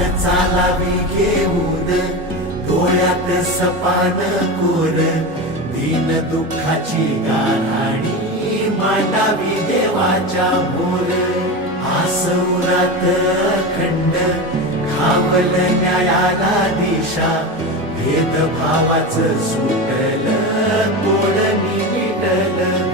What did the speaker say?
चालावी घेऊन डोळ्यात सपान कोर, दीन दुःखाची गाऱ्हाणी मांडावी देवाच्या मोर. आसुरात अखंड खावल न्यायाला दिशा, भेदभावाचं सुटलं तोडणी मिटलं.